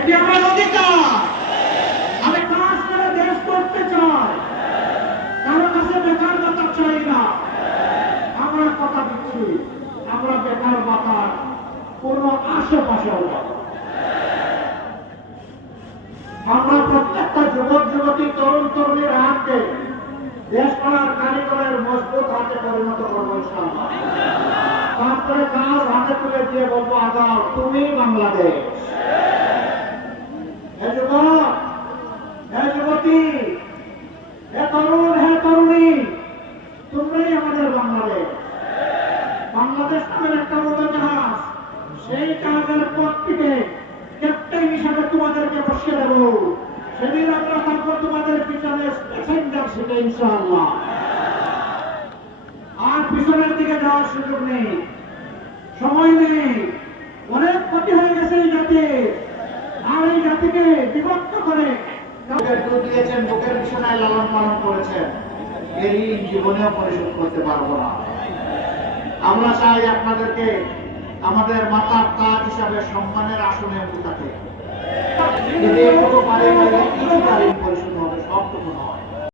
এটি আমার অধিকার। আমি কাজ করে দেশ করতে চাই, কারো কাছে বেকার ভাতা চাই না। আমরা কথা দিচ্ছি, আমরা বেকার ভাতার কোন আশেপাশেও যাব। আমরা প্রত্যেকটা যুবক যুবতী তরুণ তরুণীর হাতকে দেশ গড়ার কারিগরের মজবুত হাতে পরিণত করবো ইনশাআল্লাহ। তারপরে কাজ হাতে তুলে দিয়ে বলবো, আগাও তুমি বাংলাদেশ। হে যুবক, হে যুবতী, হে তরুণ, হে তরুণী, তোমরাই আমাদের বাংলাদেশ। বাংলাদেশ নামের একটা উড়োজাহাজ, সেই জাহাজের পথ থেকে ক্যাপ্টেন হিসাবে তোমাদেরকে বসিয়ে দেব। সেদিন আমরা তারপর তোমাদের পিছনে প্যাসেঞ্জার সিটে ইনশাআল্লাহ। আর পিছনের দিকে যাওয়ার সুযোগ নেই, সময় নেই। অনেক ক্ষতি হয়ে গেছে এই জাতির। আর এই জাতিকে বিভক্ত করে দুধ দিয়েছেন, বুকের বিছানায় লালন পালন করেছেন, এই জীবনেও পরিশোধ করতে পারবো না। আমরা চাই আপনাদেরকে আমাদের মাতার তাজ হিসাবে সম্মানের আসনে উঠাতে। যদি এটুকু পারে কিছুটা ঋণ পরিশোধ হবে, সবটুকু নয়।